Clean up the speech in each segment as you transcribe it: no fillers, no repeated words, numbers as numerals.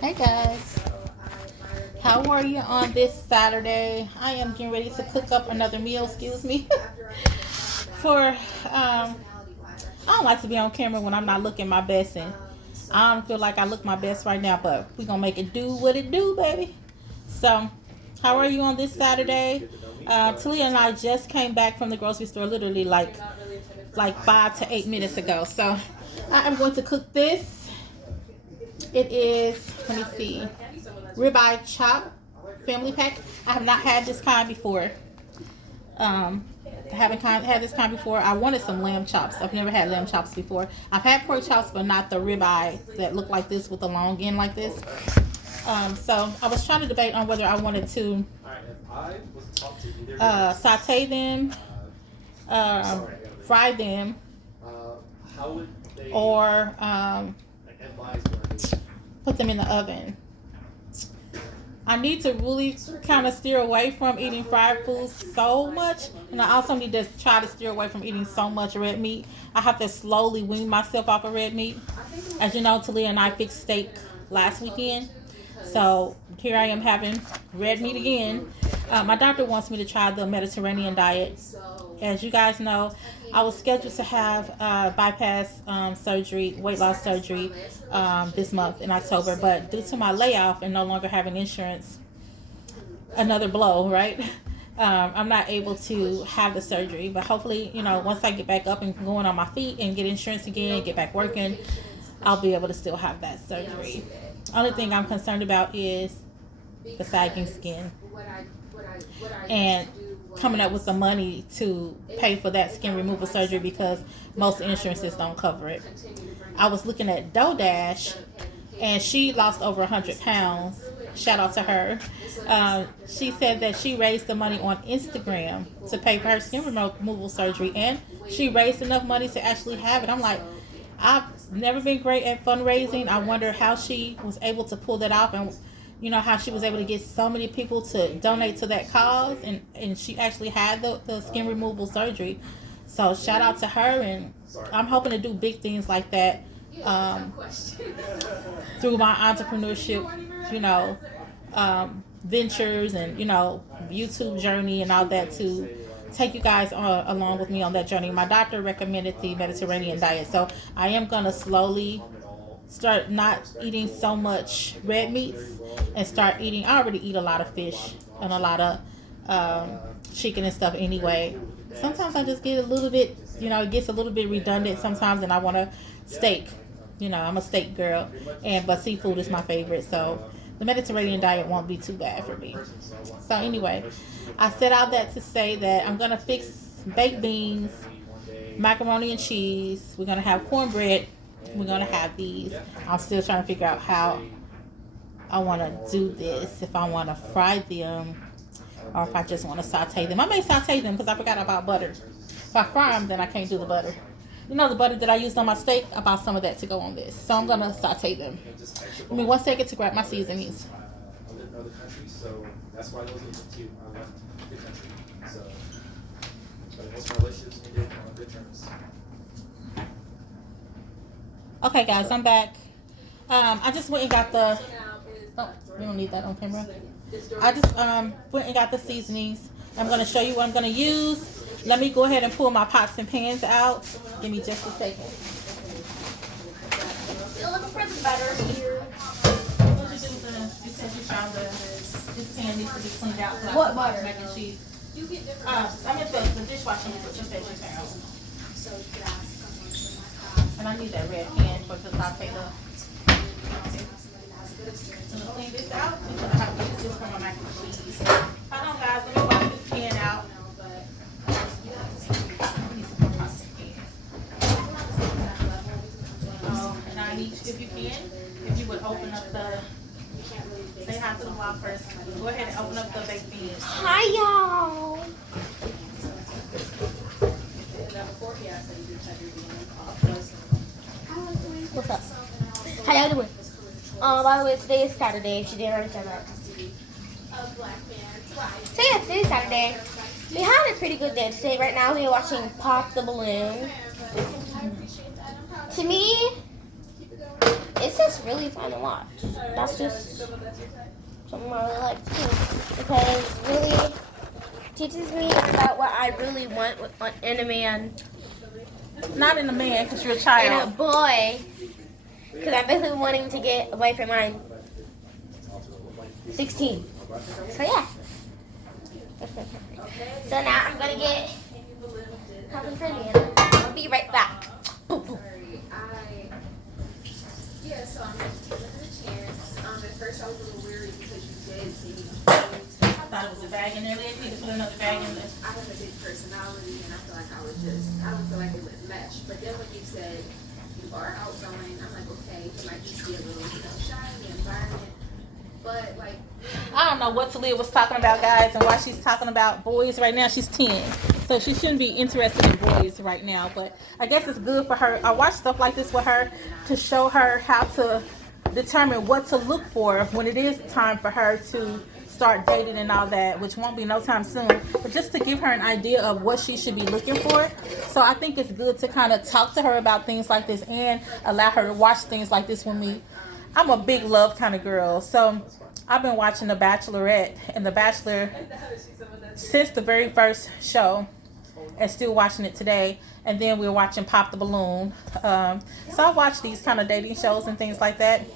Hey guys, how are you on this Saturday? I am getting ready to cook up another meal, excuse me, for, I don't like to be on camera when I'm not looking my best, and I don't feel like I look my best right now, but we're gonna make it do what it do, baby. So, how are you on this Saturday? Talia and I just came back from the grocery store literally like 5 to 8 minutes ago. So, I am going to cook this. It is, let me see, ribeye chop family pack. I have not had this kind before. I haven't had this kind before. I wanted some lamb chops. I've never had lamb chops before. I've had pork chops, but not the ribeye that look like this with the long end like this. So I was trying to debate on whether I wanted to saute them, fry them, or put them in the oven. I need to really kind of steer away from eating fried foods so much, and I also need to try to steer away from eating so much red meat. I have to slowly wean myself off of red meat. As you know, Talia and I fixed steak last weekend, so here I am having red meat again. My doctor wants me to try the Mediterranean diet. As you guys know, I was scheduled to have bypass surgery, weight loss surgery, this month in October, but due to my layoff and no longer having insurance, another blow, right? I'm not able to have the surgery, but hopefully, once I get back up and going on my feet and get insurance again, get back working, I'll be able to still have that surgery. Only thing I'm concerned about is the sagging skin and coming up with the money to pay for that skin removal surgery, because most insurances don't cover it. I was looking at DoDash, and she lost over 100 pounds. Shout out to her. She said that she raised the money on Instagram to pay for her skin removal surgery, and she raised enough money to actually have it. I'm like, I've never been great at fundraising. I wonder how she was able to pull that off, and how she was able to get so many people to donate to that cause, and she actually had the skin removal surgery. So shout out to her, and I'm hoping to do big things like that through my entrepreneurship, ventures and, YouTube journey and all that, to take you guys along with me on that journey. My doctor recommended the Mediterranean diet, so I am going to slowly start not eating so much red meats and start eating. I already eat a lot of fish and a lot of chicken and stuff anyway. Sometimes I just get a little bit, it gets a little bit redundant sometimes, and I want a steak. I'm a steak girl, but seafood is my favorite, so the Mediterranean diet won't be too bad for me. So anyway, I said all that to say that I'm going to fix baked beans, macaroni and cheese. We're going to have cornbread. We're going to have these. I'm still trying to figure out how I want to do this. If I want to fry them or if I just want to saute them. I may saute them because I forgot about butter. If I fry them, then I can't do the butter. The butter that I used on my steak, I bought some of that to go on this. So I'm going to saute them. Give me 1 second to grab my seasonings. Okay, guys, I'm back. I just went and got the... Oh, we don't need that on camera. I just went and got the seasonings. I'm going to show you what I'm going to use. Let me go ahead and pull my pots and pans out. Give me just a second. Still looking for the butter here. What you do with you said you found this pan needs to be cleaned out. What butter? Mac and cheese. I'm in the dishwasher with the that you found. And I need that red pan for the saute the. I'm gonna clean this out because I have to use this for my mac and cheese. Hold on, guys. Let me wash this pan out. And I need you, if you would open up the. Say hi to the vlog first. Go ahead and open up the baked beans. Hi, y'all. What's up? How y'all doing? By the way, today is Saturday. If you didn't already tell that. So yeah, today is Saturday. We had a pretty good day today. Right now, we are watching Pop the Balloon. To me, it's just really fun to watch. That's just something I really like too, because it really teaches me about what I really want in a man. Not in a man, because you're a In a child. boy, because I'm basically wanting to get away from mine. 16. So yeah. So now I'm gonna get something for me. I'll be right back. Yeah, so I'm giving it a chance. At first I was a little weary because you did see I Thought it was a bag in there. Let's need to put another bag in there. have a big personality and I feel like I don't feel like it would mesh. But then when you said you are outgoing, I'm like, okay, it might just be a little, shy in the environment. But like, I don't know what Talia was talking about, guys, and why she's talking about boys right now. She's 10, so she shouldn't be interested in boys right now. But I guess it's good for her. I watch stuff like this with her to show her how to determine what to look for when it is time for her to start dating and all that, which won't be no time soon. But just to give her an idea of what she should be looking for. So I think it's good to kind of talk to her about things like this and allow her to watch things like this with me. I'm a big love kind of girl, so I've been watching The Bachelorette and The Bachelor since the very first show, and still watching it today. And then we're watching Pop the Balloon. So I watch these kind of dating shows and things like that.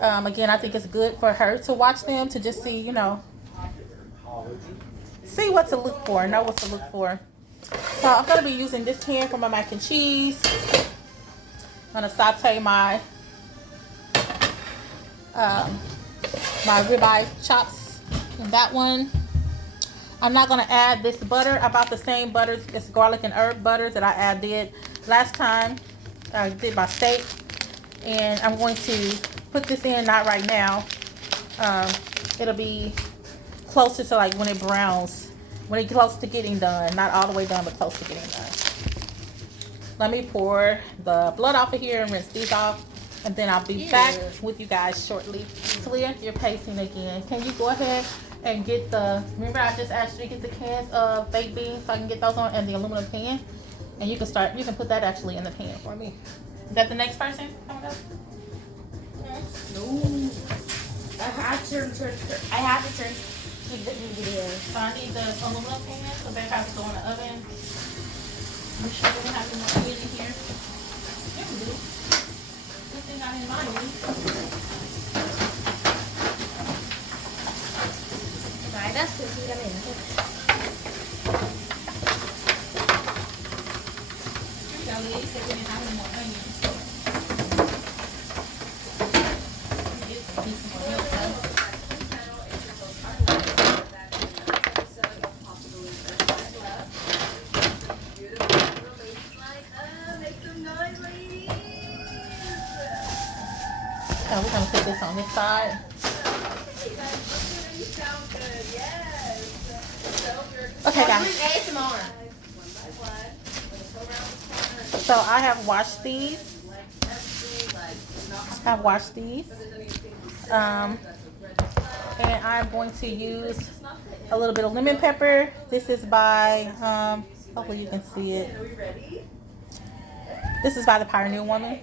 Again, I think it's good for her to watch them to just see, see what to look for, know what to look for. So I'm gonna be using this pan for my mac and cheese. I'm gonna saute my ribeye chops in that one. I'm not going to add this butter. I bought the same butter, this garlic and herb butter that I added last time I did my steak. And I'm going to put this in, not right now. It'll be closer to like when it browns, when it's close to getting done. Not all the way done, but close to getting done. Let me pour the blood off of here and rinse these off. And then I'll be back with you guys shortly. Talia, you're pacing again. Can you go ahead and get remember I just asked you to get the cans of baked beans so I can get those on, and the aluminum pan? And you can put that actually in the pan for me. Is that the next person coming up? No. I have to turn keep the video. So I need the aluminum pan so that has to go in the oven. I'm sure we have some more food in here. Yeah, we do. Not in mine. Right, that's good. See what I mean? You said we didn't have any more onions. Get some piece more milk, though. So we're gonna put this on this side. Okay, guys. So I have washed these. And I'm going to use a little bit of lemon pepper. This is by hopefully you can see it. This is by the Pioneer Woman.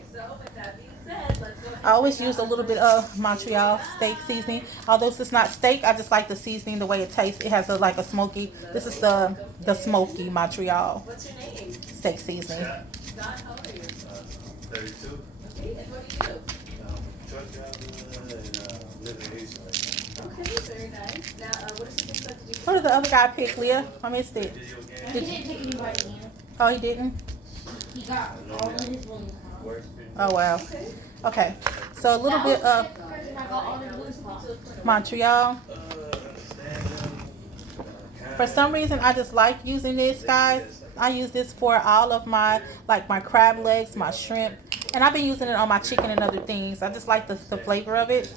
I always use a little bit of Montreal steak seasoning. Although this is not steak, I just like the seasoning, the way it tastes. It has like a smoky. This is the smoky Montreal steak seasoning. 32. Okay, and what do you do? Truck driver and live in East. Okay, very nice. Now, what is the stuff did you What did the other guy pick, Leah? I missed it. Video game. He didn't take anybody in. Oh, he didn't? He got all of his balloons. Work. Oh, wow. Okay. So a little bit of I got all the balloons. Montreal. For some reason, I just like using this, guys. I use this for all of my, like my crab legs, my shrimp. And I've been using it on my chicken and other things. I just like the flavor of it.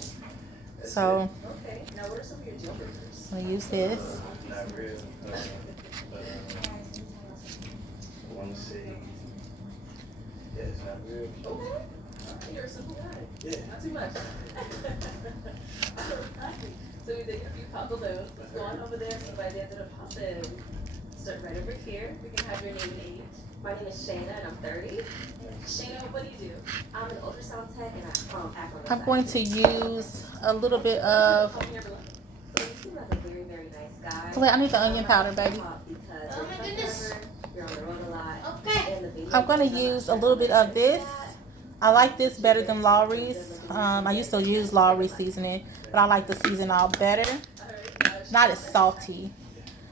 So, Okay, now what are some of your deal breakers? I'm going to use this. Not real. Want to say, yeah, it's not real. Okay. Alright, you're a simple guy. Yeah. Not too much. Alright. So we take a few pop balloons. Let's go on over there so by the end of the pop in. Start right over here. We can have your name and age. My name is Shayna and I'm 30. Shayna, what do you do? I'm an ultrasound tech and act on the I'm side. going to use a little bit of. Come here below. So you seem like a very, very nice guy. Talia, I need the onion powder, baby. Because Oh you're my a truck goodness. driver, you're on the road a lot. Okay. And the video I'm going games, to I'm not use a sure little bit how of much this. that. I like this better than Lawry's. I used to use Lawry's seasoning, but I like the season all better. Not as salty.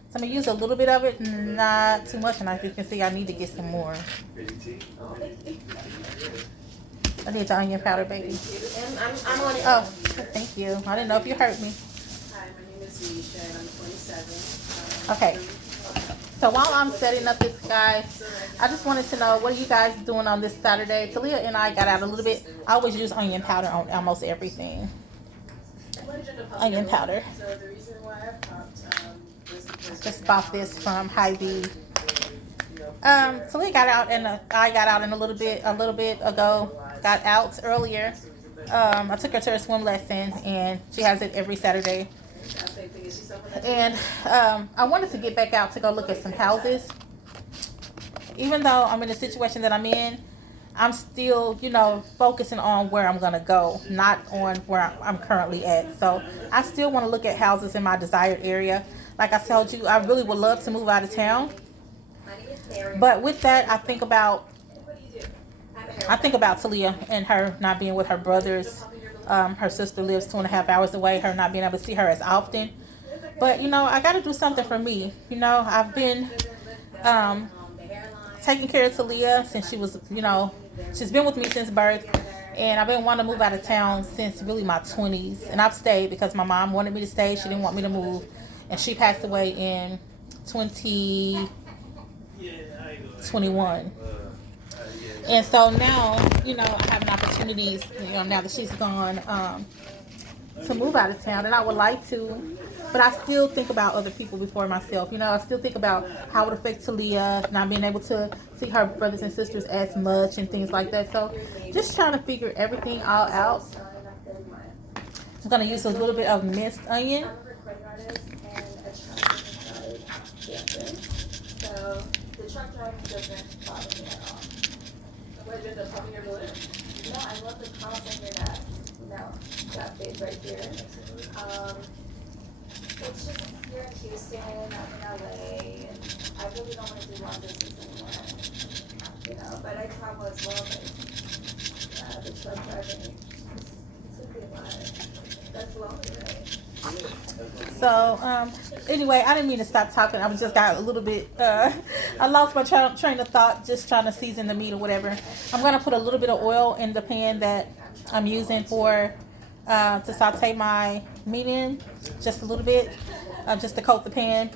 So I'm going to use a little bit of it, not too much. And as you can see, I need to get some more. I need the onion powder, baby. And I'm on it. Oh, thank you. I didn't know if you heard me. Hi, my name is Ribye and I'm 27. Okay. So while I'm setting up this, guys, I just wanted to know, what are you guys doing on this Saturday? Talia and I got out a little bit. I always use onion powder on almost everything. Onion powder. So the reason why I popped was because Just bought this from Hy-Vee. Talia got out and I got out in a little bit ago. Got out earlier. I took her to her swim lesson and she has it every Saturday. And I wanted to get back out to go look at some houses. Even though I'm in the situation that I'm in, I'm still, focusing on where I'm going to go, not on where I'm currently at. So I still want to look at houses in my desired area. Like I told you, I really would love to move out of town. But with that, I think about Talia and her not being with her brothers. Her sister lives 2.5 hours away, her not being able to see her as often. But, I got to do something for me. I've been taking care of Talia since she was, she's been with me since birth. And I've been wanting to move out of town since really my 20s. And I've stayed because my mom wanted me to stay. She didn't want me to move. And she passed away in 2021. And so now, I have an opportunity, now that she's gone, to move out of town. And I would like to, but I still think about other people before myself. I still think about how it would affect Talia, not being able to see her brothers and sisters as much and things like that. So just trying to figure everything all out. I'm going to use a little bit of minced onion. So the truck driving doesn't bother me at all. What did the come here below? No, I love the crossover that big right here. It's just here in Houston, I'm in LA, and I really don't want to do long distance anymore. But I travel as well, but the truck driving, it's a good life. That's lonely, right? So, anyway, I didn't mean to stop talking. I was just got a little bit, I lost my train of thought just trying to season the meat or whatever. I'm going to put a little bit of oil in the pan that I'm using for, to saute my meat in. Just a little bit, just to coat the pan.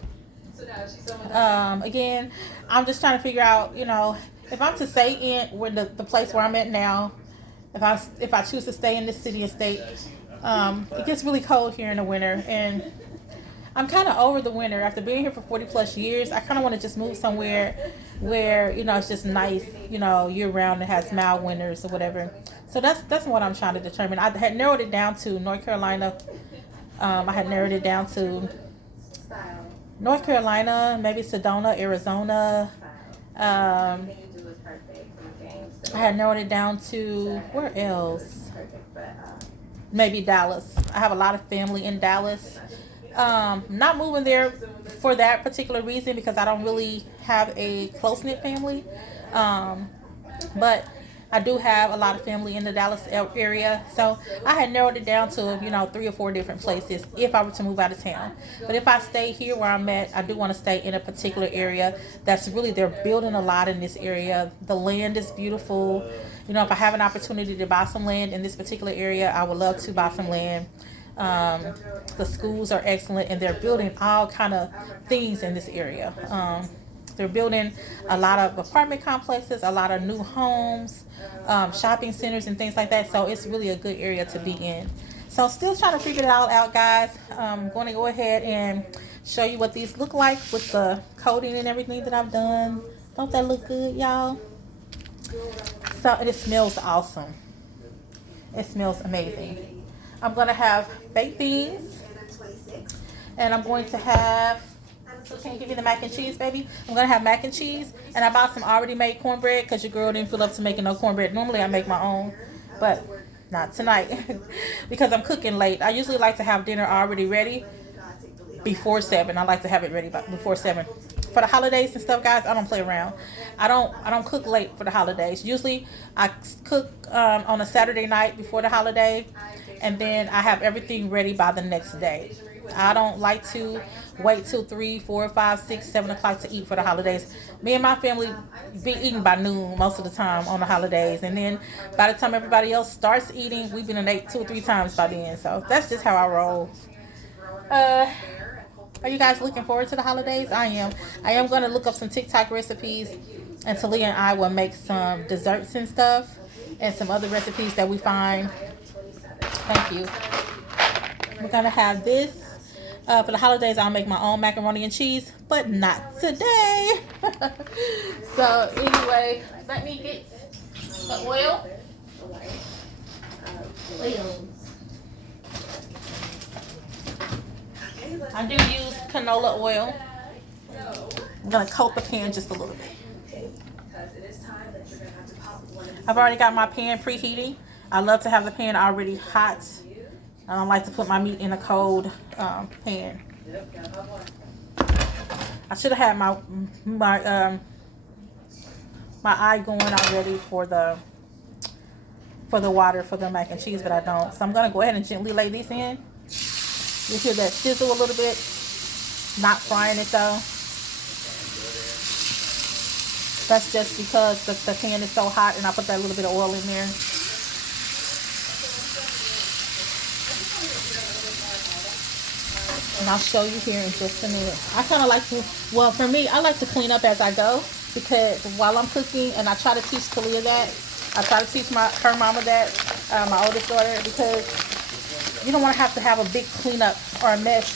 Again, I'm just trying to figure out, if I'm to stay in where the place where I'm at now, if I choose to stay in this city and state, it gets really cold here in the winter, and I'm kind of over the winter. After being here for 40 plus years, I kind of want to just move somewhere where, it's just nice, year round and has mild winters or whatever. So that's what I'm trying to determine. I had narrowed it down to North Carolina. I had narrowed it down to North Carolina, maybe Sedona, Arizona. I had narrowed it down to, where else? Maybe Dallas. I have a lot of family in Dallas. Not moving there for that particular reason because I don't really have a close-knit family. But I do have a lot of family in the Dallas area. So I had narrowed it down to, 3 or 4 different places if I were to move out of town. But if I stay here where I'm at, I do want to stay in a particular area that's really, they're building a lot in this area. The land is beautiful. If I have an opportunity to buy some land in this particular area, I would love to buy some land. The schools are excellent, and they're building all kind of things in this area. They're building a lot of apartment complexes, a lot of new homes, shopping centers, and things like that. So it's really a good area to be in. So still trying to figure it all out, guys. I'm going to go ahead and show you what these look like with the coating and everything that I've done. Don't that look good, y'all? So, and it smells awesome. It smells amazing. I'm going to have baked beans, and I'm going to have So can you give me the mac and cheese, baby? I'm gonna have mac and cheese, and I bought some already made cornbread because your girl didn't feel up to making no cornbread. Normally I make my own, but not tonight because I'm cooking late. I usually like to have dinner already ready before 7. I like to have it ready before 7. For the holidays and stuff, guys, I don't play around. I don't cook late for the holidays. Usually I cook on a Saturday night before the holiday, and then I have everything ready by the next day. I don't like to wait till 3, 4, 5, 6, 7 o'clock to eat for the holidays. Me and my family be eating by noon most of the time on the holidays, and then by the time everybody else starts eating, we've been in 2 or 3 times by then. So that's just how I roll. Are you guys looking forward to the holidays? I am. I am going to look up some TikTok recipes, and Talia and I will make some desserts and stuff, and some other recipes that we find. Thank you. We're going to have this. For the holidays, I'll make my own macaroni and cheese, but not today. So anyway, let me get some oil. I do use canola oil. I'm going to coat the pan just a little bit. I've already got my pan preheating. I love to have the pan already hot. I don't like to put my meat in a cold pan. I should have had my eye going already for the water for the mac and cheese, but I don't. So I'm gonna go ahead and gently lay these in. You hear that sizzle a little bit. Not frying it though. That's just because the pan is so hot, and I put that little bit of oil in there. And I'll show you here in just a minute. I kind of like to, well, for me, I like to clean up as I go, because while I'm cooking, and I try to teach Talia that, I try to teach her mama that, my oldest daughter, because you don't want to have a big cleanup or a mess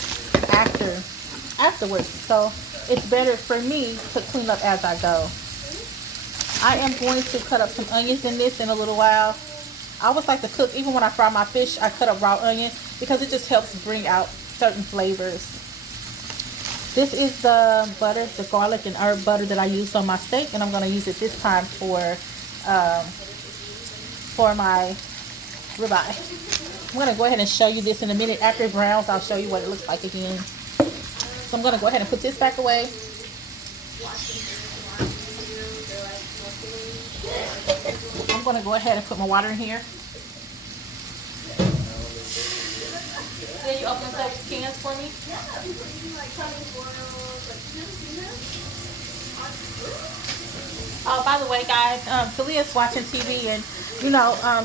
afterwards. So it's better for me to clean up as I go. I am going to cut up some onions in this in a little while. I always like to cook, even when I fry my fish, I cut up raw onion because it just helps bring out certain flavors. This is the butter, the garlic and herb butter that I used on my steak, and I'm going to use it this time for my ribeye. I'm going to go ahead and show you this in a minute. After it browns, I'll show you what it looks like again. So I'm going to go ahead and put this back away. I'm going to go ahead and put my water in here. Then you open those cans for me? Oh, by the way, guys, Talia's watching TV, and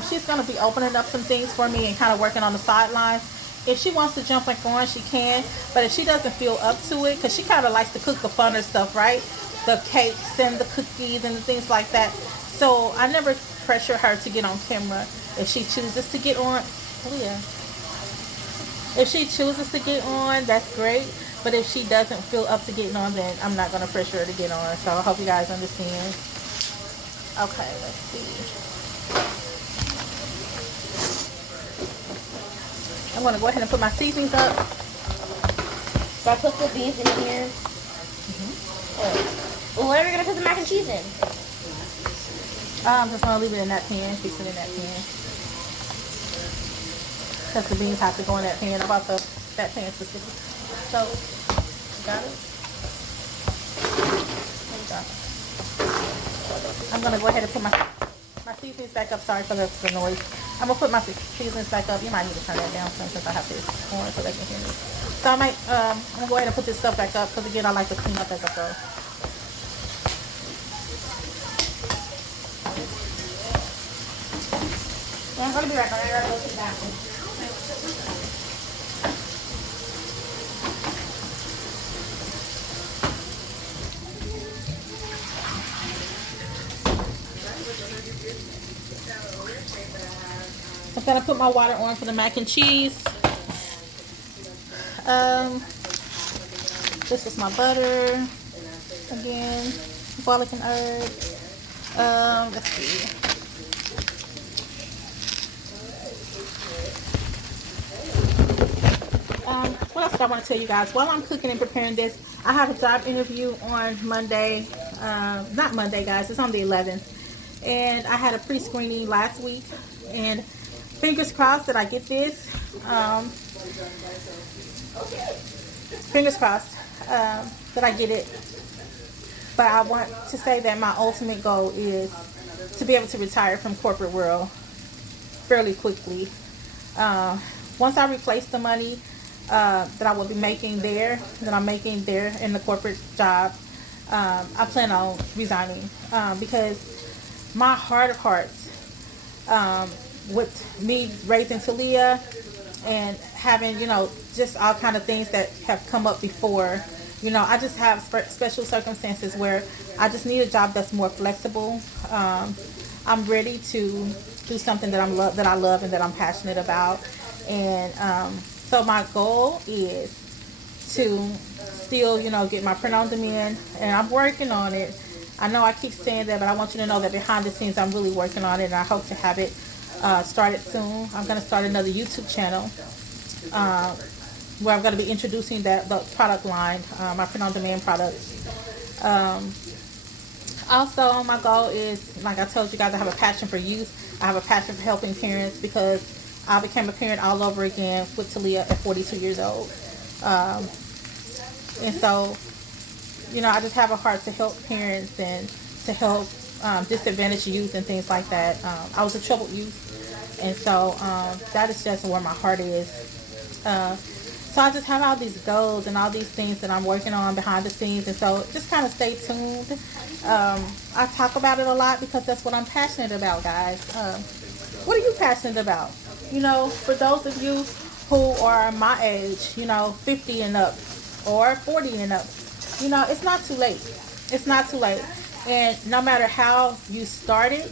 she's going to be opening up some things for me and kind of working on the sidelines. If she wants to jump back on, she can, but if she doesn't feel up to it, because she kind of likes to cook the funner stuff, right? The cakes and the cookies and the things like that. So I never pressure her to get on camera. If she chooses to get on, Talia. If she chooses to get on, that's great. But if she doesn't feel up to getting on, then I'm not going to pressure her to get on. So I hope you guys understand. Okay, let's see. I'm going to go ahead and put my seasonings up. So I put the beans in here. Well, what are we going to put the mac and cheese in? I'm just going to leave it in that pan. Fix it in that pan. Because the beans have to go in that pan. I bought that pan specifically. So, got it? There you go. I'm going to go ahead and put my seasonings back up. Sorry for the noise. I'm going to put my seasonings back up. You might need to turn that down since I have this on so they can hear me. So I'm going to go ahead and put this stuff back up because, again, I like to clean up as I go. Yeah, I'm going to be right back. I got to go to the bathroom. I'm going to put my water on for the mac and cheese. This is my butter. Again, garlic and herb. Let's see. What else So I want to tell you guys, while I'm cooking and preparing this, I have a job interview on Monday. Not Monday, guys. It's on the 11th. And I had a pre-screening last week. And fingers crossed that I get this. Fingers crossed that I get it. But I want to say that my ultimate goal is to be able to retire from corporate world fairly quickly. Once I replace the money that I will be making there, that I'm making there in the corporate job, I plan on resigning because my heart of hearts, with me raising Talia and having, just all kind of things that have come up before, I just have special circumstances where I just need a job that's more flexible. I'm ready to do something that I love and that I'm passionate about. And so my goal is to still, get my print on demand, and I'm working on it. I know I keep saying that, but I want you to know that behind the scenes, I'm really working on it, and I hope to have it started soon. I'm going to start another YouTube channel where I'm going to be introducing the product line, my print on demand products. Also, my goal is, like I told you guys, I have a passion for youth. I have a passion for helping parents because I became a parent all over again with Talia at 42 years old. And so, I just have a heart to help parents and to help disadvantaged youth and things like that. I was a troubled youth, and so that is just where my heart is. So I just have all these goals and all these things that I'm working on behind the scenes, and so just kind of stay tuned. I talk about it a lot because that's what I'm passionate about, guys. What are you passionate about? For those of you who are my age, 50 and up or 40 and up, it's not too late. It's not too late. And no matter how you started,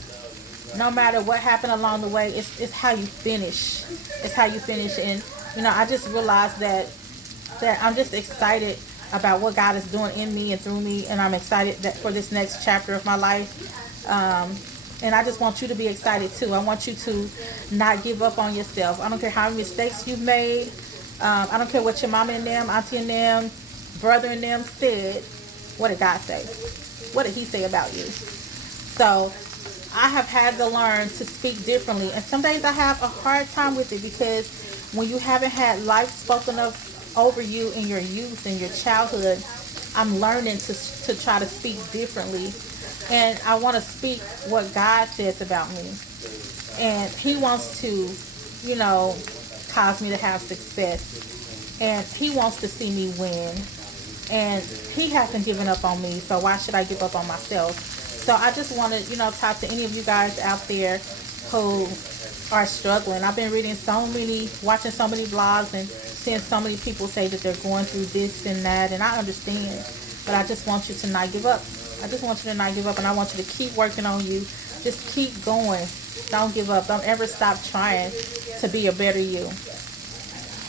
no matter what happened along the way, it's how you finish. It's how you finish. And, I just realized that I'm just excited about what God is doing in me and through me. And I'm excited that for this next chapter of my life. And I just want you to be excited too. I want you to not give up on yourself. I don't care how many mistakes you've made. I don't care what your mama and them, auntie and them, brother and them said. What did God say? What did he say about you? So I have had to learn to speak differently. And some days I have a hard time with it because when you haven't had life spoken of over you in your youth and your childhood, I'm learning to try to speak differently. And I want to speak what God says about me. And he wants to, cause me to have success. And he wants to see me win. And he hasn't given up on me, so why should I give up on myself? So I just want to, talk to any of you guys out there who are struggling. I've been watching so many vlogs and seeing so many people say that they're going through this and that, and I understand. But I just want you to not give up. I just want you to not give up, and I want you to keep working on you. Just keep going. Don't give up. Don't ever stop trying to be a better you.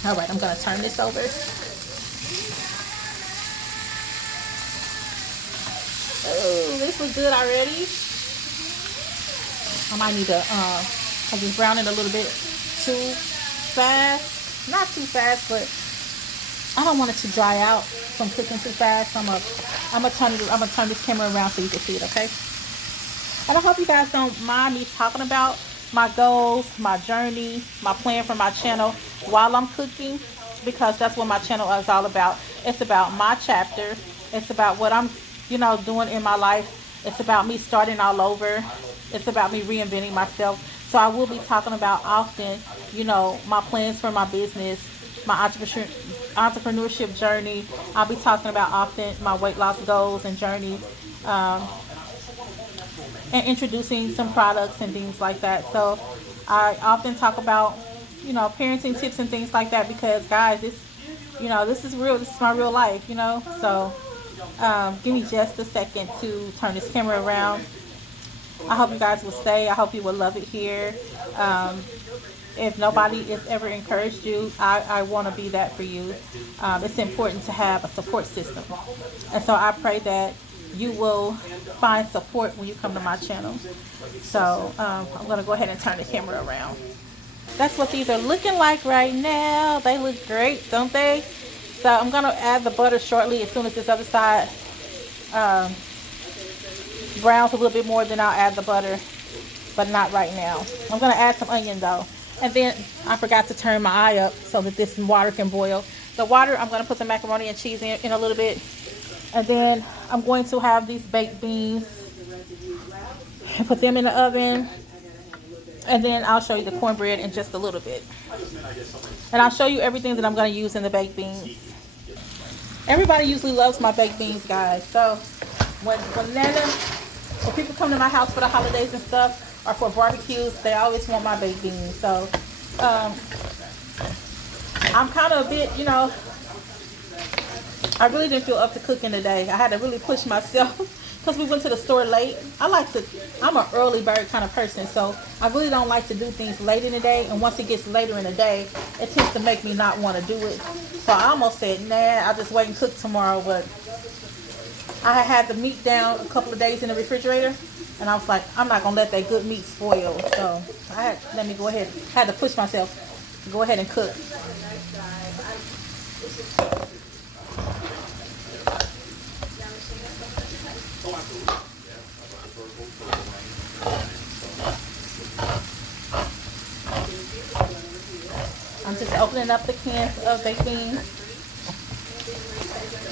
All right, I'm going to turn this over. Oh, this looks good already. I might need to, I just brown it a little bit too fast. Not too fast, but I don't want it to dry out from cooking too fast. I'm gonna turn this camera around so you can see it, okay? And I hope you guys don't mind me talking about my goals, my journey, my plan for my channel while I'm cooking, because that's what my channel is all about. It's about my chapter. It's about what I'm, doing in my life. It's about me starting all over. It's about me reinventing myself. So I will be talking about often, my plans for my business, my entrepreneurship journey. I'll be talking about often my weight loss goals and journey, and introducing some products and things like that. So I often talk about, parenting tips and things like that because, guys, this is real. This is my real life, So give me just a second to turn this camera around. I hope you guys will stay. I hope you will love it here. If nobody has ever encouraged you, I want to be that for you. It's important to have a support system. And so I pray that you will find support when you come to my channel. So I'm going to go ahead and turn the camera around. That's what these are looking like right now. They look great, don't they? So I'm gonna add the butter shortly. As soon as this other side browns a little bit more, then I'll add the butter, but not right now. I'm gonna add some onion though. And then I forgot to turn my eye up so that this water can boil. The water, I'm gonna put the macaroni and cheese in a little bit. And then I'm going to have these baked beans and put them in the oven. And then I'll show you the cornbread in just a little bit. And I'll show you everything that I'm going to use in the baked beans. Everybody usually loves my baked beans, guys. So when people come to my house for the holidays and stuff, or for barbecues, they always want my baked beans. So I'm kind of a bit, you know, I really didn't feel up to cooking today. I had to really push myself because we went to the store late. I'm an early bird kind of person, so I really don't like to do things late in the day. And once it gets later in the day, it tends to make me not want to do it. So I almost said, nah, I'll just wait and cook tomorrow. But I had the meat down a couple of days in the refrigerator, and I was like, I'm not going to let that good meat spoil. So I had to push myself to go ahead and cook. I'm just opening up the cans of baked beans.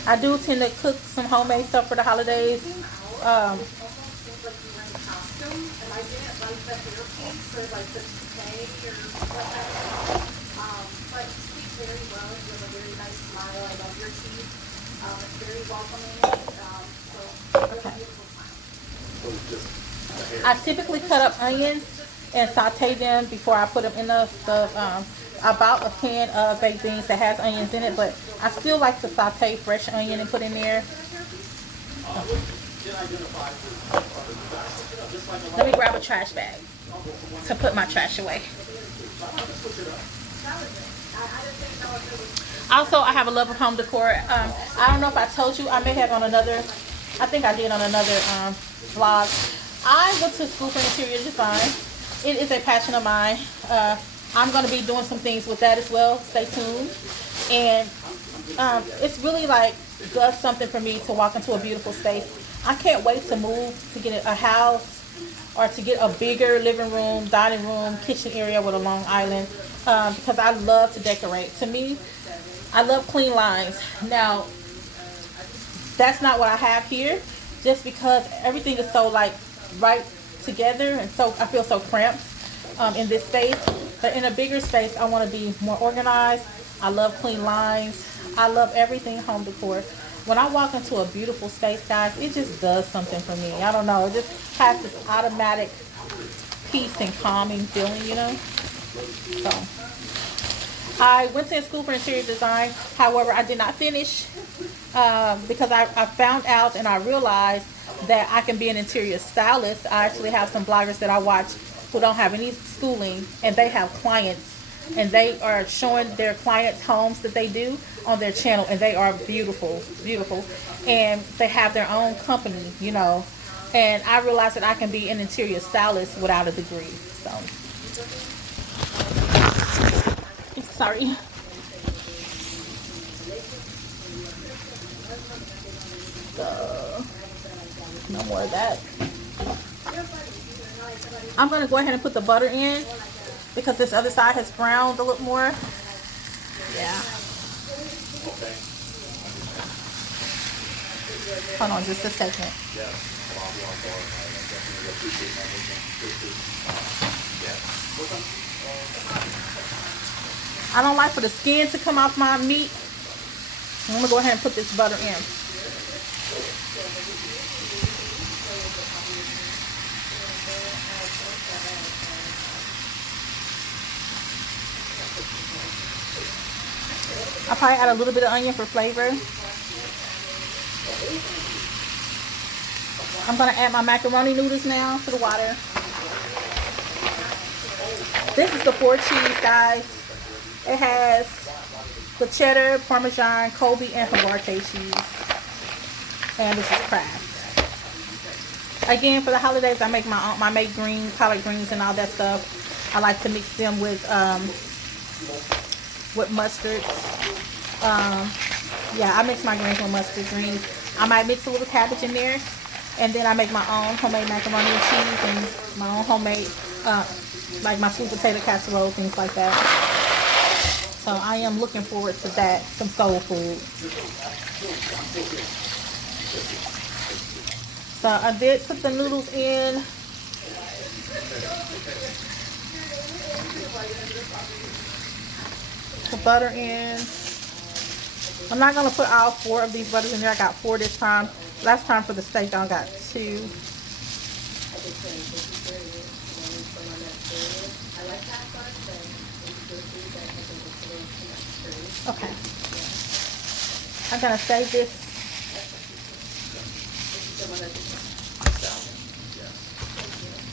I do tend to cook some homemade stuff for the holidays. I typically cut up onions and saute them before I put them in about a can of baked beans that has onions in it, but I still like to saute fresh onion and put in there. Let me grab a trash bag to put my trash away. Also, I have a love of home decor. I don't know if I told you, I may have on another, I think I did on another vlog. I went to school for interior design. It is a passion of mine. I'm going to be doing some things with that as well. Stay tuned. And it's really does something for me to walk into a beautiful space. I can't wait to move, to get a house or to get a bigger living room, dining room, kitchen area with a long island, because I love to decorate. To me, I love clean lines. Now, that's not what I have here, just because everything is so right together, and so I feel so cramped in this space. But in a bigger space, I want to be more organized. I love clean lines. I love everything home decor. When I walk into a beautiful space, guys, it just does something for me. I don't know. It just has this automatic peace and calming feeling, you know. So I went to school for interior design. However, I did not finish because I found out and I realized that I can be an interior stylist. I actually have some bloggers that I watch who don't have any schooling, and they have clients, and they are showing their clients homes that they do on their channel, and they are beautiful, beautiful, and they have their own company, you know. And I realized that I can be an interior stylist without a degree. So sorry. So no more of that. I'm going to go ahead and put the butter in because this other side has browned a little more. Yeah. Hold on just a second. I don't like for the skin to come off my meat. I'm going to go ahead and put this butter in. I'll probably add a little bit of onion for flavor. I'm going to add my macaroni noodles now to the water. This is the 4 cheese, guys. It has the cheddar, Parmesan, Colby, and Havarti cheese. And this is Kraft. Again, for the holidays, I make my make green, collard greens, and all that stuff. I like to mix them with mustards. Yeah, I mix my greens with mustard greens. I might mix a little cabbage in there, and then I make my own homemade macaroni and cheese and my own homemade, like my sweet potato casserole, things like that. So I am looking forward to that, some soul food. So I did put the noodles in. Put butter in. I'm not going to put all 4 of these butters in there. I got 4 this time. Last time for the steak, I got 2. Okay. I'm going to save this.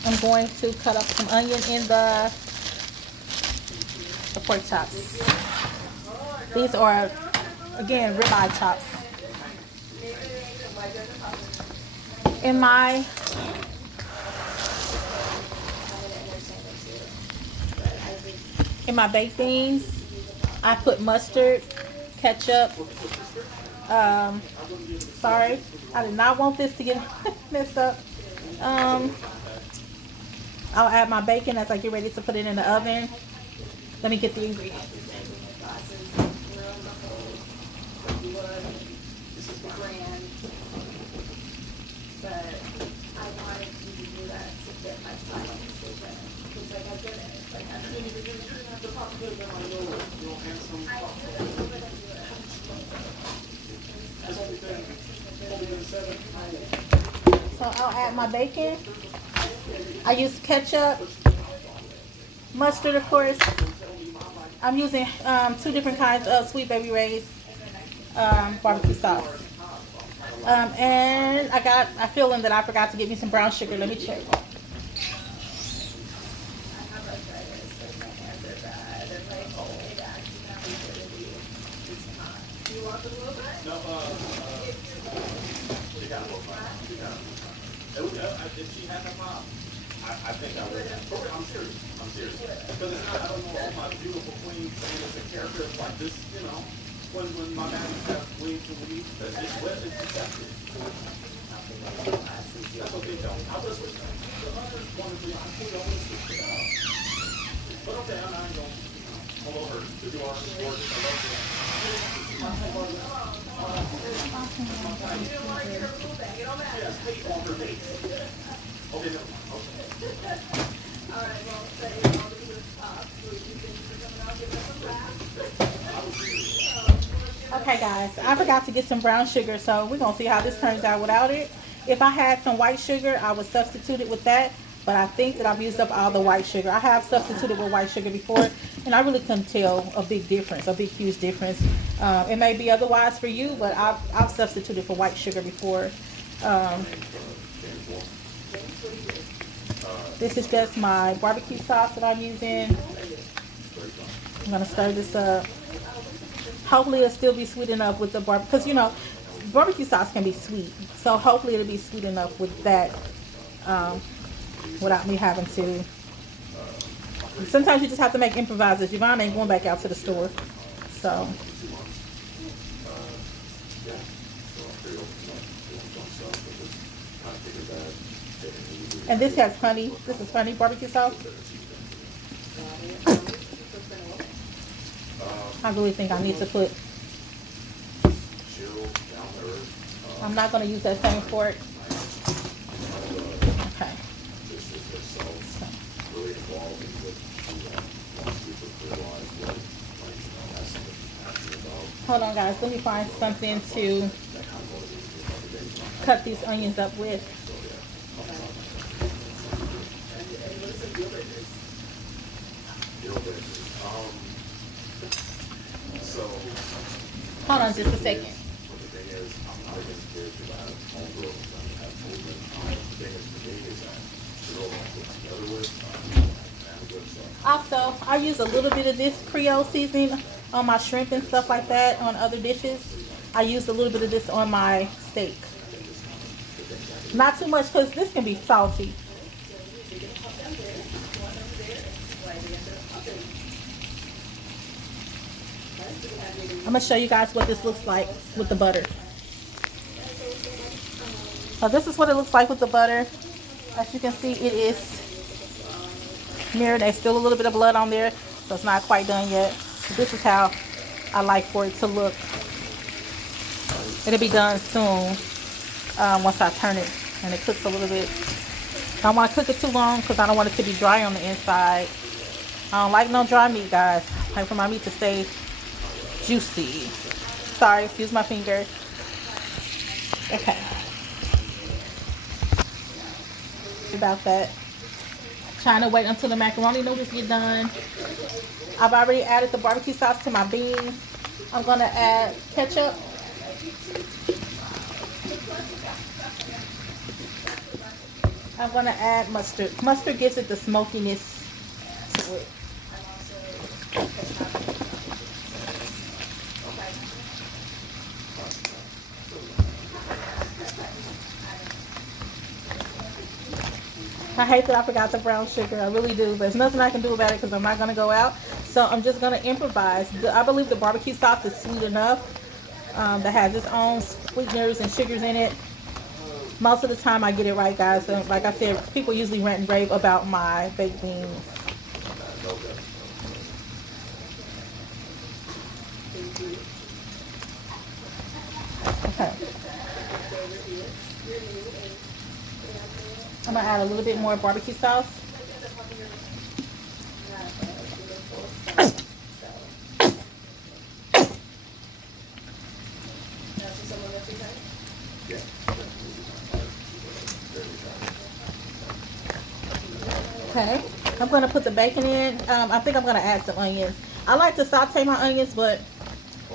I'm going to cut up some onion in the pork chops. These are, again, ribeye chops. In my baked beans, I put mustard, ketchup. Sorry, I did not want this to get messed up. I'll add my bacon as I get ready to put it in the oven. Let me get the ingredients. So I'll add my bacon. I use ketchup, mustard, of course. I'm using 2 different kinds of Sweet Baby Ray's barbecue sauce. And I feeling that I forgot to get me some brown sugar. Let me check. If she had a mom, I think I would. I'm serious. Because it's not, I don't know all my beautiful queens saying that the character is like this, you know. When my man has wings and weeds, that's just wet, it's accepted. That's okay, though. I'll just switch that. The others wanted to, I'm fully always switch it out. But okay, I'm not going to follow her. To do our gorgeous, I love her. Yes, hate on her face. Okay, no. Alright, well, say all the people at the top. Okay, guys, I forgot to get some brown sugar, so we're going to see how this turns out without it. If I had some white sugar, I would substitute it with that, but I think that I've used up all the white sugar. I have substituted with white sugar before, and I really couldn't tell a big difference, a big, huge difference. It may be otherwise for you, but I've substituted for white sugar before. This is just my barbecue sauce that I'm using. I'm going to stir this up. Hopefully it'll still be sweet enough with the barbecue, because you know, barbecue sauce can be sweet. So hopefully it'll be sweet enough with that, without me having to. Sometimes you just have to make improvisers. Yvonne ain't going back out to the store. So. And this has honey. This is honey barbecue sauce. I really think I need to put. I'm not going to use that same fork. Okay. Hold on, guys. Let me find something to cut these onions up with. Hold on just a second. Also, I use a little bit of this Creole seasoning on my shrimp and stuff like that on other dishes. I use a little bit of this on my steak. Not too much because this can be salty. I'm gonna show you guys what this looks like with the butter. So this is what it looks like with the butter. As you can see, it is mirrored. There's still a little bit of blood on there, so it's not quite done yet. But this is how I like for it to look. It'll be done soon once I turn it and it cooks a little bit. I don't want to cook it too long because I don't want it to be dry on the inside. I don't like no dry meat, guys. I like for my meat to stay juicy. Sorry, excuse my finger. Okay. About that. Trying to wait until the macaroni noodles get done. I've already added the barbecue sauce to my beans. I'm gonna add ketchup. I'm gonna add mustard. Mustard gives it the smokiness to it. I hate that I forgot the brown sugar. I really do, but there's nothing I can do about it because I'm not gonna go out. So I'm just gonna improvise. I believe the barbecue sauce is sweet enough. That has its own sweeteners and sugars in it. Most of the time I get it right, guys. And like I said, people usually rant and rave about my baked beans. Okay. I'm gonna add a little bit more barbecue sauce. Okay, I'm gonna put the bacon in. I think I'm gonna add some onions. I like to saute my onions, but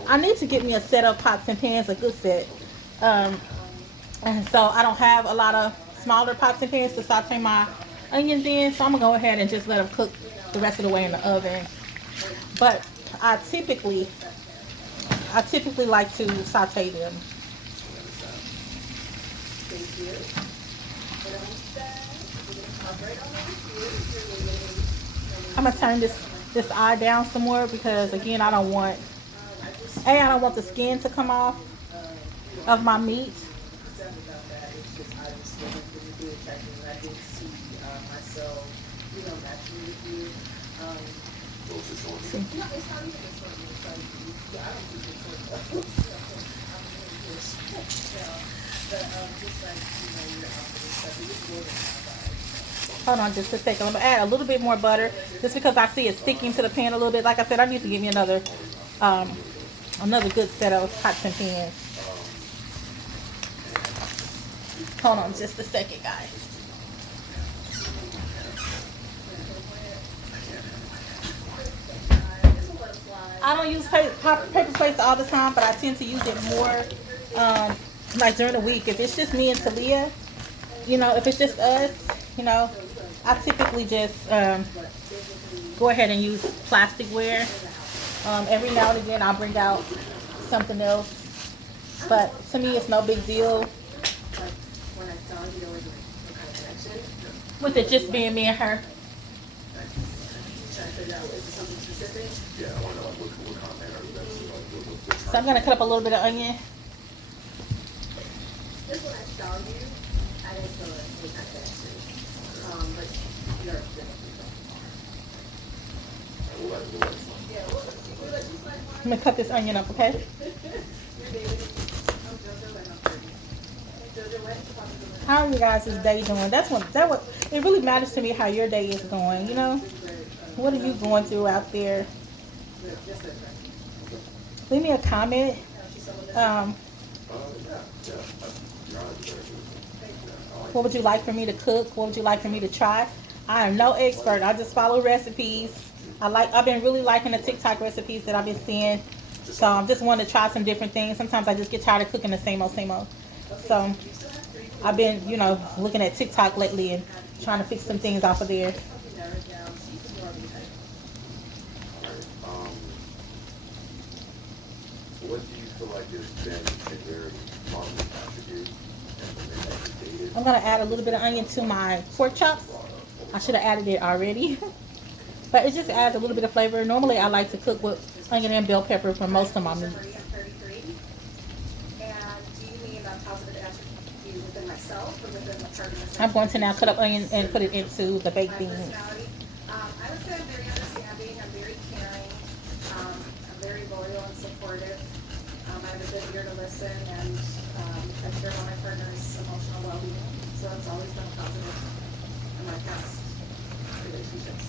I need to get me a set of pots and pans, a good set. And so I don't have a lot of smaller pots and pans to saute my onions in, so I'm gonna go ahead and just let them cook the rest of the way in the oven. But I typically like to saute them. I'm gonna turn this eye down some more because again I don't want the skin to come off of my meat. See. Hold on just a second. I'm gonna add a little bit more butter just because I see it sticking to the pan a little bit. Like I said, I need to give me another good set of pots and pans. Hold on just a second, guys. I don't use paper plates all the time, but I tend to use it more like during the week. If it's just me and Talia, if it's just us, I typically just go ahead and use plasticware. Every now and again, I'll bring out something else, but to me, it's no big deal. With it just being me and her. So I'm gonna cut up a little bit of onion. Just when I saw you, I didn't feel any kind of connection. But you're I'm gonna cut this onion up, okay? How are you guys' day doing? It really matters to me how your day is going, What are you going through out there? Leave me a comment. What would you like for me to cook? What would you like for me to try? I am no expert. I just follow recipes. I've been really liking the TikTok recipes that I've been seeing. So I just want to try some different things. Sometimes I just get tired of cooking the same old. So I've been, looking at TikTok lately and trying to fix some things off of there. What do you feel like has been a very positive attribute? I'm going to add a little bit of onion to my pork chops. I should have added it already. But it just adds a little bit of flavor. Normally I like to cook with onion and bell pepper for most of my meats. I'm 33. And do you mean a positive attribute within myself or within the partner? I'm going to now cut up onion and put it into the baked beans. Personality. I would say I'm very understanding. I'm very caring. I'm very loyal and supportive. I have a good ear to listen, and I care about my partner's emotional well-being. So it's always been positive in my past relationships.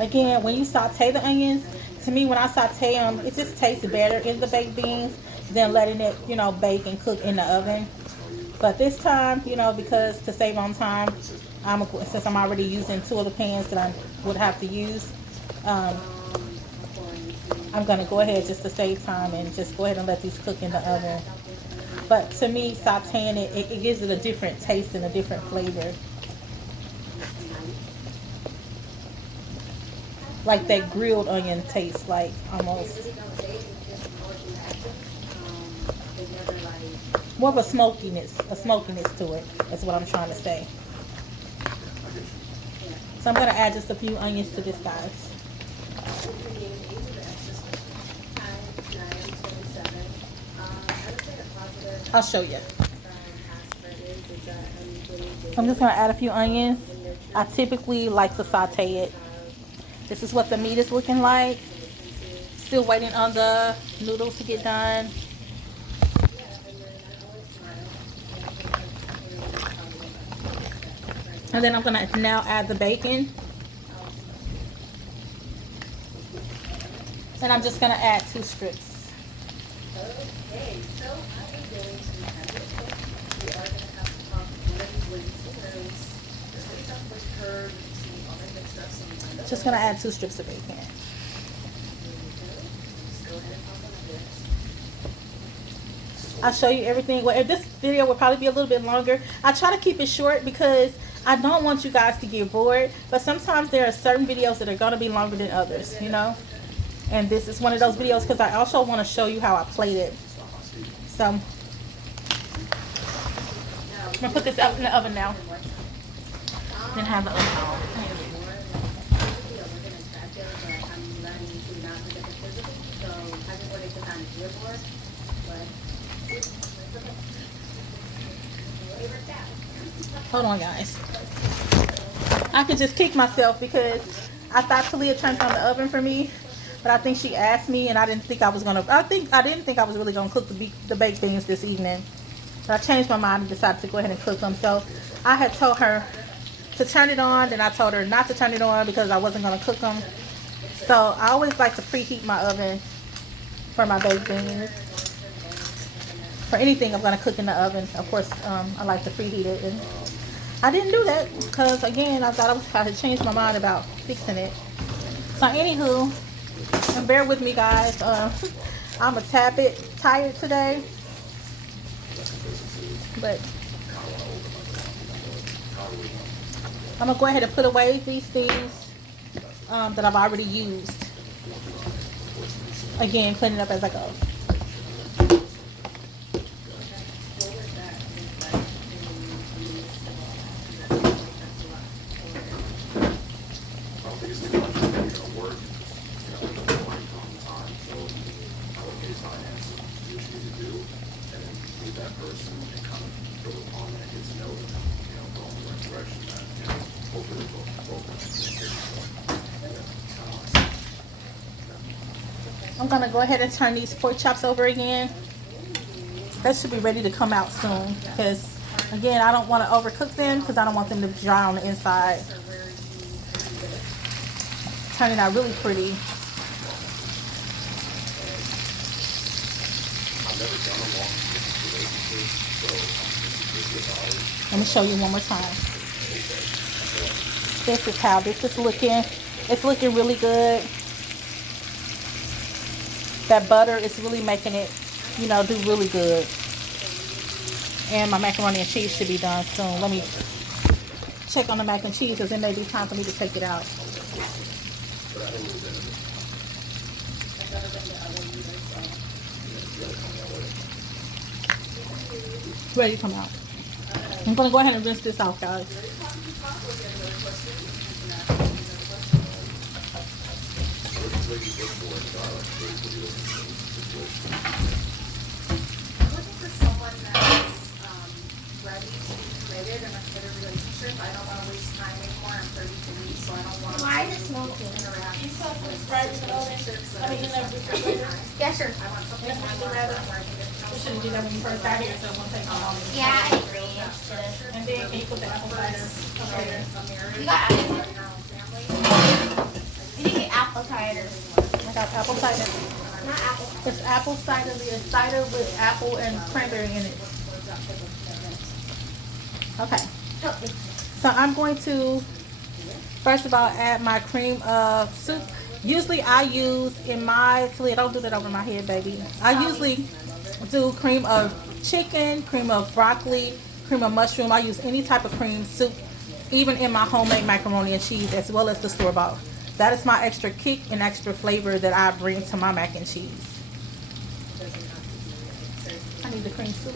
Again, when you saute the onions, to me, when I saute them, it just tastes better in the baked beans than letting it, you know, bake and cook in the oven. But this time, you know, because to save on time, since I'm already using 2 of the pans that I would have to use, I'm going to go ahead just to save time and just go ahead and let these cook in the oven. But to me, sauteing it gives it a different taste and a different flavor. Like that grilled onion tastes like almost. More of a smokiness to it. That's what I'm trying to say. So I'm going to add just a few onions to this, guys. I'll show you. I'm just going to add a few onions. I typically like to saute it. This is what the meat is looking like. Still waiting on the noodles to get done. And then I'm going to now add the bacon. And I'm just going to add 2 strips. Okay, so I am going to have this book. We are going to have to talk one of these ladies because there's going to be stuff with her, see all that good stuff. So Just going to add 2 strips of bacon. just go ahead and talk on this. I'll show you everything. Well, this video will probably be a little bit longer. I try to keep it short because I don't want you guys to get bored. But sometimes there are certain videos that are going to be longer than others, you know. And this is one of those videos because I also want to show you how I played it. So I'm going to put this up in the oven now. Then have the oven on. Hold on, guys. I could just kick myself because I thought Talia turned on the oven for me, but I think she asked me, and I didn't think I was gonna. I didn't think I was really gonna cook the baked beans this evening. But I changed my mind and decided to go ahead and cook them. So I had told her to turn it on, then I told her not to turn it on because I wasn't gonna cook them. So I always like to preheat my oven for my baked beans. For anything I'm gonna cook in the oven, of course, I like to preheat it. And I didn't do that because, again, I thought I had changed my mind about fixing it. So, anywho, and bear with me, guys. I'm a tad bit tired today, but I'm gonna go ahead and put away these things that I've already used. Again, clean it up as I go. I'm gonna go ahead and turn these pork chops over again. That should be ready to come out soon because, again, I don't want to overcook them because I don't want them to dry on the inside. Turning out really pretty. Let me show you one more time. This is how this is looking. It's looking really good. That butter is really making it, you know, do really good. And my macaroni and cheese should be done soon. Let me check on the mac and cheese because it may be time for me to take it out. Ready to come out. I'm gonna go ahead and rinse this off, guys. Looking for someone that's ready to be committed and in a relationship. I don't want to waste time anymore. I'm 33, so I don't want to Why is it smoking? interact You saw some with Sprite and all that? relationships I mean, that in that refrigerator. Yes, sir. I want something That's more what you long-term rather- where I can get to know We shouldn't do that when you first got here, so it won't take long. Yeah, I agree. And then can you put the apple cider up there? a marriage, You got starting your own family. You need apple cider. I got apple cider. Not apple. It's apple cider. It's cider with apple and cranberry in it. Okay. Help me. So I'm going to first of all add my cream of soup. Usually I use in my Talia, don't do that over my head, baby. I usually do cream of chicken, cream of broccoli, cream of mushroom. I use any type of cream soup, even in my homemade macaroni and cheese, as well as the store-bought. That is my extra kick and extra flavor that I bring to my mac and cheese. I need the cream soup.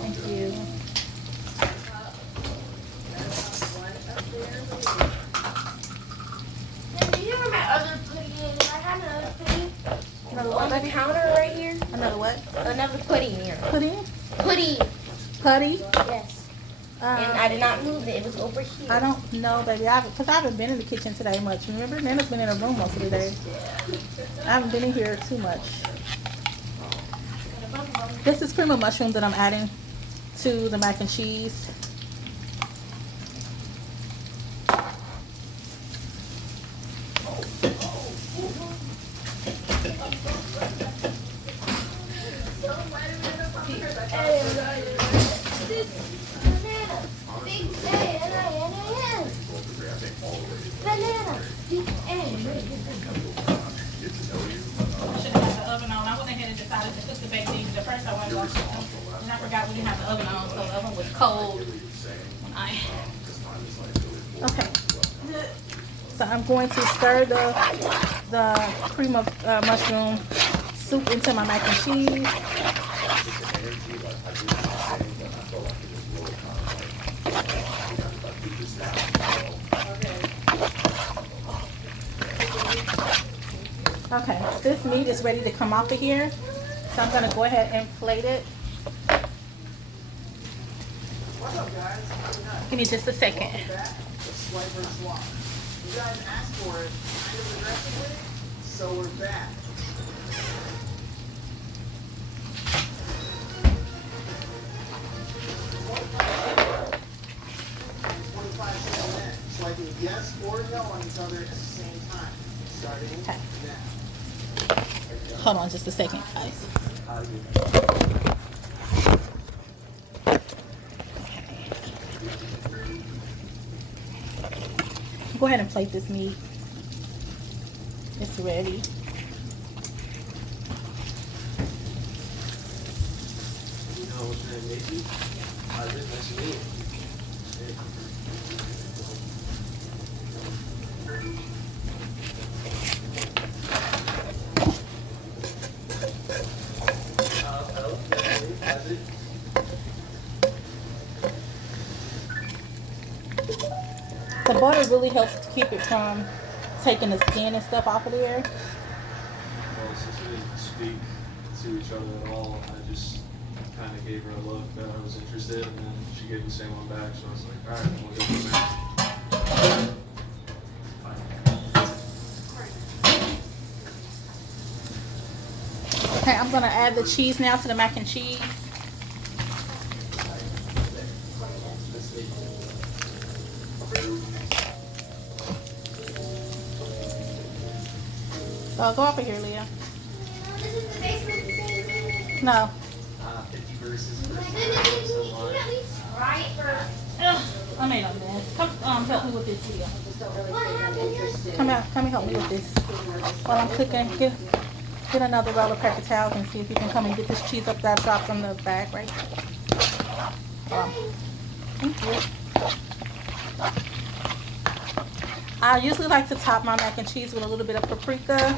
Thank you. Do you remember my other pudding? I had another pudding Another on what, the baby? counter right here. Another what? Another pudding here. Pudding? Pudding. Putty? Yes. And I did not move it. It was over here. I don't know, baby. Because I haven't been in the kitchen today much. Remember, Nana's been in her room most of the day. I haven't been in here too much. This is cream of mushroom that I'm adding to the mac and cheese. I should have had the oven on. I went ahead and decided to cook the baked beans. At first I wanted to wash it, and I forgot we didn't have the oven on, so the oven was cold when I. Okay. So I'm going to stir the cream of mushroom soup into my mac and cheese. Okay, this meat is ready to come off of here, so I'm gonna go ahead and plate it. What's up, guys? How you doing? Give me just a second. Back, Swiper Swap. You guys asked for it kind of aggressively, so we're back. Swiping yes or no on each other at the same time. Starting Okay. now. Hold on just a second, guys. Go ahead and plate this meat. It's ready. No, what's your name, Macy? Nice to meet you. The butter really helps to keep it from taking the skin and stuff off of there. Well, since we didn't speak to each other at all, I just kind of gave her a look that I was interested, and then she gave the same one back, so I was like, all right, we'll go from there. Okay, I'm gonna add the cheese now to the mac and cheese. So go over here, Leah. This is the basement thing. No. 50 verses. Right for. I made a mess. Come help me with this, Leah. What happened? Come out, come and help me with this. While I'm cooking, get another roll of paper towels and see if you can come and get this cheese up that I dropped from the bag, right? Thank you. I usually like to top my mac and cheese with a little bit of paprika,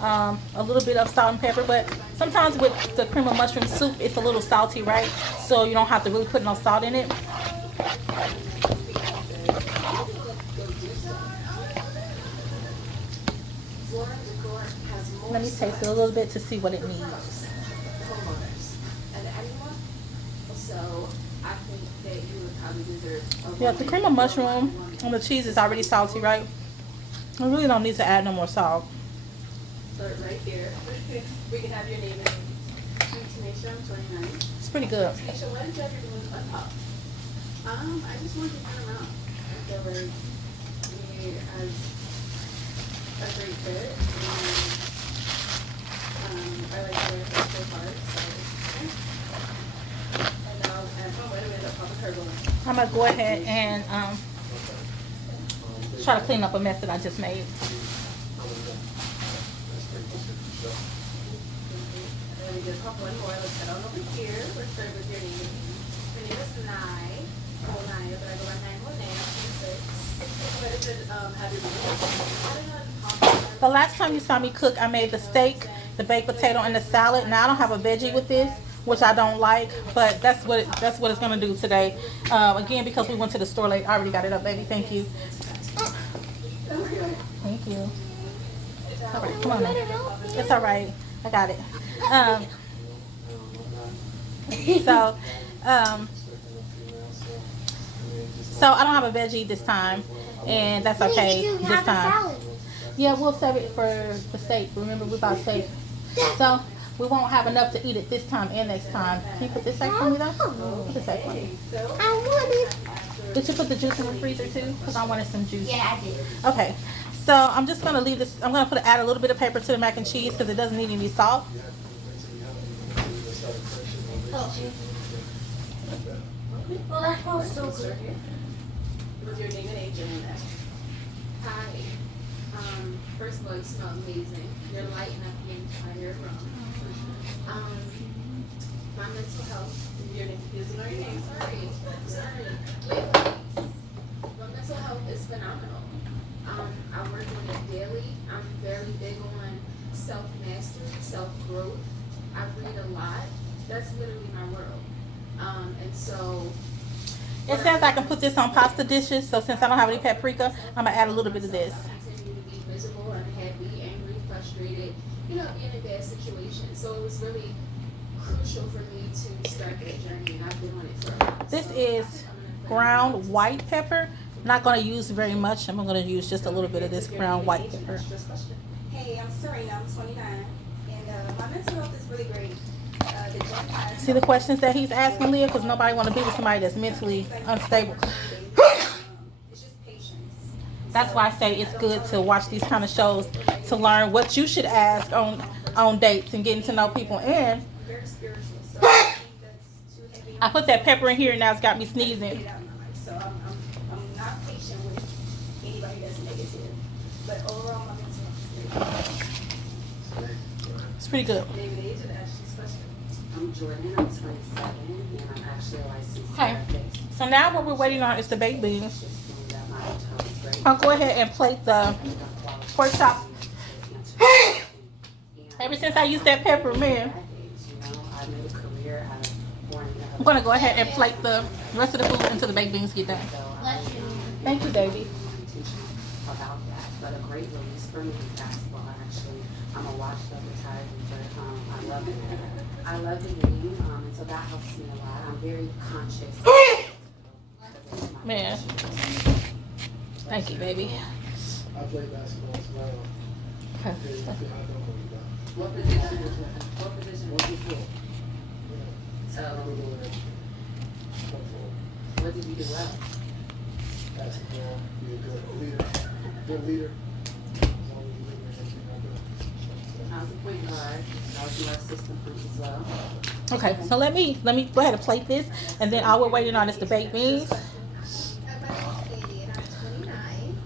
a little bit of salt and pepper, but sometimes with the cream of mushroom soup, it's a little salty, right? So you don't have to really put no salt in it. Let me taste it a little bit to see what it needs. Homeowners and anyone. So I think that you would probably deserve a Yeah, the cream of mushroom and the cheese is already salty, right? I really don't need to add no more salt. Start right here. We can have your name and Tanisha, I'm 29. It's pretty good. Tanisha, why did you have your balloons unpopped? I just wanted to turn them out. I feel like he has a great fit. And I like the way it looks so far. And now, oh, wait a minute, I'll pop a turbo. I'm gonna go ahead and try to clean up a mess that I just made. And then we just pop one more. Let's head on over here. We're starting with your name. Her name is Nye. Oh, Nye, but I go by 919. What is it? Have your balloons? The last time you saw me cook, I made the steak, the baked potato, and the salad. Now I don't have a veggie with this, which I don't like, but that's what it's gonna do today. Again, because we went to the store late. I already got it up, baby. Thank you. Thank you. All right, come on now. It's all right. I got it. So I don't have a veggie this time, and that's okay this time. Yeah, we'll save it for the steak. Remember, we bought steak. So we won't have enough to eat it this time and next time. Can you put this back for me, though? Put this back for me. I want it. Did you put the juice in the freezer, too? Because I wanted some juice. Yeah, I did. Okay. So I'm just going to leave this. I'm going to add a little bit of paper to the mac and cheese because it doesn't need any salt. Well, that smells so good. With your name and age in there. Hi. First of all, you smell amazing. You're lighting up the entire room. My mental health, your name, doesn't know your name, sorry. Wait, please. My mental health is phenomenal. I work on it daily. I'm very big on self-mastery, self-growth. I read a lot. That's literally my world. And so It says I can put this on pasta dishes, so since I don't have any paprika, I'm going to add a little bit of this. I continue to be miserable, unhappy, angry, frustrated, be in a bad situation. So it was really crucial for me to start that journey, and I've been on it for a while. This is ground white pepper. I'm not going to use very much. I'm going to use just a little bit of this ground white pepper. Hey, I'm Serena, I'm 29, and my mental health is really great. The gym has See the questions that he's asking, Leah? Because nobody want to be with somebody that's mentally unstable. it's just patience. That's why I say it's good to watch these kind of shows to learn what you should ask on dates and getting to know people. And Very spiritual, so anything that's too heavy. I put that pepper in here and now it's got me Get sneezing. it out of my life. So I'm not patient with anybody that's negative. But overall, my mental health is great. It's pretty good. David Age and Ashley's question. I'm Jordan, I'm 27, and I'm actually a licensed Okay. therapist. So now what we're waiting on is the baked beans. Just seeing that my tone is very I'll go ahead and plate the pork chop. Ever since I used that pepper, man, I made a career out of wanting to I'm going to go ahead and plate the rest of the food until the baked beans get done. Thank you, baby. about that. But a great release for me is basketball. Actually, I'm a washed up retired, but I love it. I love the game, and so that helps me a lot. I'm very conscious. Man. Thank you, baby. I play basketball as well. Okay. I don't know What position was you for? So I'm doing it. What did you do well? Basketball, be a good leader. Good leader. As long as you lead me, I'm good. I was a point guard. I was your assistant coach as well. Okay, so let me go ahead and plate this, and then all we're waiting on is the baked beans. My name is Sandy, and I'm 29.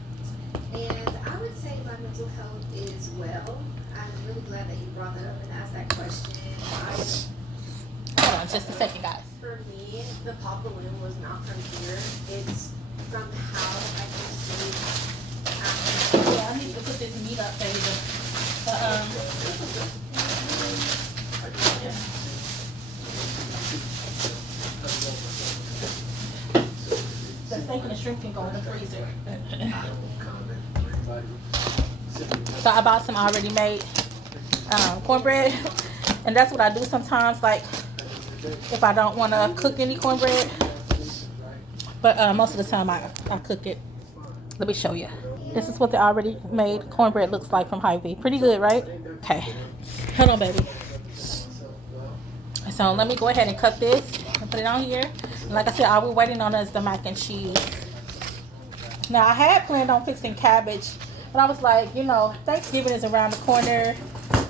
And I would say my mental health is well. I'm really glad that you brought that up and asked that question. Hold on just a second, guys. For me, the pop balloon was not from here. It's from how I perceive Yeah, I need to put this meat up, Phaedra. The steak and the shrimp can go in the freezer. So I bought some already made cornbread, and that's what I do sometimes. Like if I don't want to cook any cornbread, but most of the time I cook it. Let me show you. This is what the already made cornbread looks like from Hy-Vee. Pretty good, right? Okay. Hold on, baby. So let me go ahead and cut this and put it on here. And like I said, all we're waiting on is the mac and cheese. Now, I had planned on fixing cabbage, but I was like, you know, Thanksgiving is around the corner.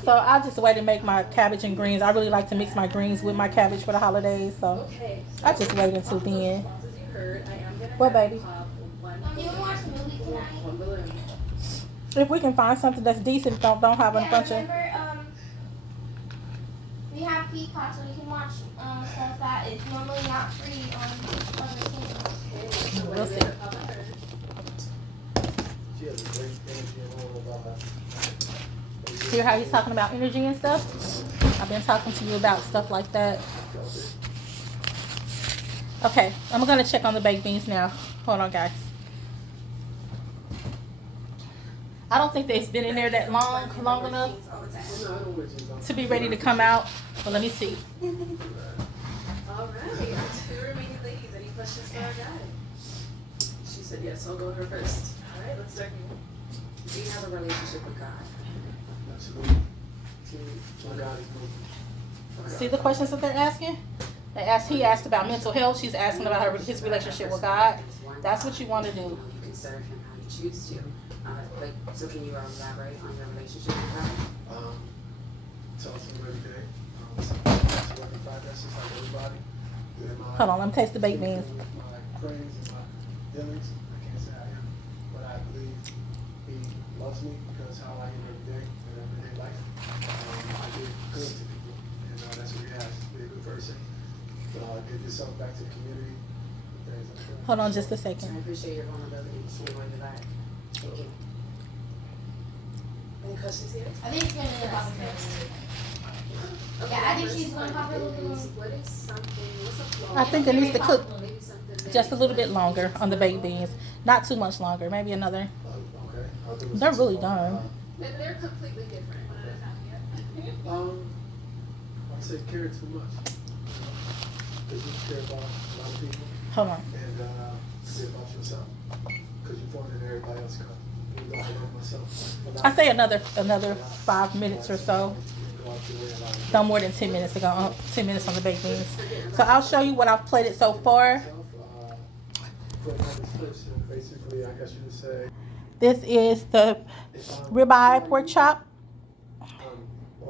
So I'll just wait and make my cabbage and greens. I really like to mix my greens with my cabbage for the holidays. So I just wait until then. What, baby? If we can find something that's decent, don't have a bunch of. We have Peacock, so we can watch stuff that is normally not free on other channels. We'll see. She has a great energy and all about her. Hear how he's talking about energy and stuff? I've been talking to you about stuff like that. Okay, I'm gonna check on the baked beans now. Hold on, guys. I don't think they've been in there that long enough to be ready to come out. But let me see. All right, our two remaining ladies. Any questions for our guide? She said yes, so I'll go with her first. All right, let's start here. Do you have a relationship with God? Absolutely. My God is moving. See the questions that they're asking? He asked about mental health. She's asking about his relationship with God. That's what you want to do. You can serve him how you choose to. So can you elaborate on your relationship with God? Tell us every day. It's a work in progress, just like everybody. Hold on, let me taste the baked beans. My praise and my feelings, I can't say I am, but I believe he loves me because how I am every day in everyday life. I give good to people, and that's what he has. Be a good person. Give yourself back to the community. Things like that. Hold on just a I second. appreciate your vulnerability. See where you're at. Thank you. Any questions here? I think it's gonna be the pop first. Yeah, I think she's gonna pop it a little. What is something? What's a flaw? I think it needs to cook Maybe something that just a little bit longer on the baked beans. Not too much longer. Maybe another. Okay. I'll do They're this. really done. They're completely different. I'd say care too much. Because you care about a lot of people. Hold on. And care about yourself. Because you're pouring in everybody else's cup. You know, I love myself. I say another 5 minutes or so. No more than 10 minutes ago. 10 minutes on the baked beans. So I'll show you what I've plated so far. Basically, I guess you would say. This is the ribeye pork chop,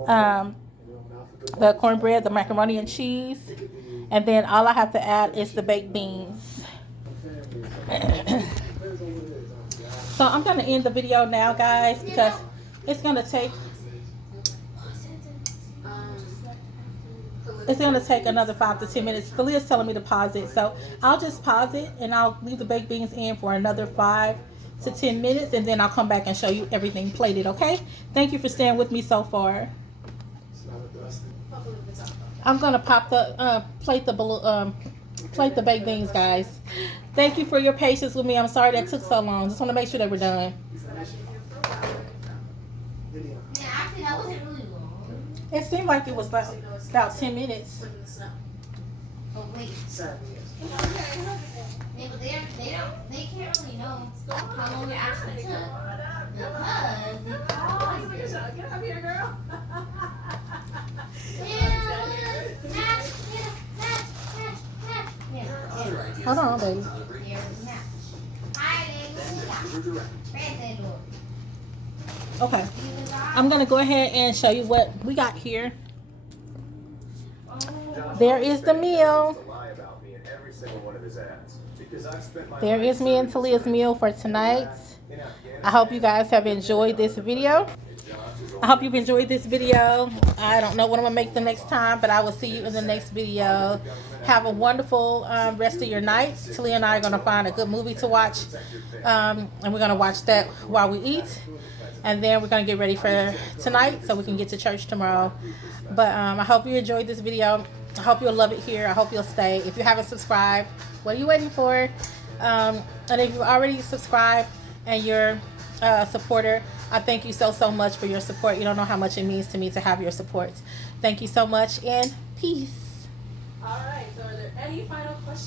the cornbread, the macaroni and cheese, and then all I have to add is the baked beans. So I'm going to end the video now, guys, because it's going to take another 5 to 10 minutes. Philia's telling me to pause it, so I'll just pause it and I'll leave the baked beans in for another 5 to 10 minutes, and then I'll come back and show you everything plated. Okay? Thank you for staying with me so far. I'm gonna pop the plate the baked beans, guys. Thank you for your patience with me. I'm sorry that took so long. Just want to make sure they were done. Yeah, actually, that wasn't really long. It seemed like it was like about 10 minutes. Oh wait. Yeah, but they can't really know how long it actually took because they paused it. Get up here, girl. Match. Hold on, baby. There's match. Hallelujah. Praise the Lord. Okay. I'm gonna go ahead and show you what we got here. There is the meal. There is me and Talia's meal for tonight. I hope you guys have enjoyed this video. I hope you've enjoyed this video. I don't know what I'm gonna make the next time, but I will see you in the next video. Have a wonderful rest of your nights. Talia and I are gonna find a good movie to watch, and we're gonna watch that while we eat, and then we're gonna get ready for tonight so we can get to church tomorrow. But I hope you enjoyed this video. I hope you'll love it here. I hope you'll stay. If you haven't subscribed, what are you waiting for? And if you've already subscribed and you're a supporter, I thank you so much for your support. You don't know how much it means to me to have your support. Thank you so much, and peace. All right. So, are there any final questions?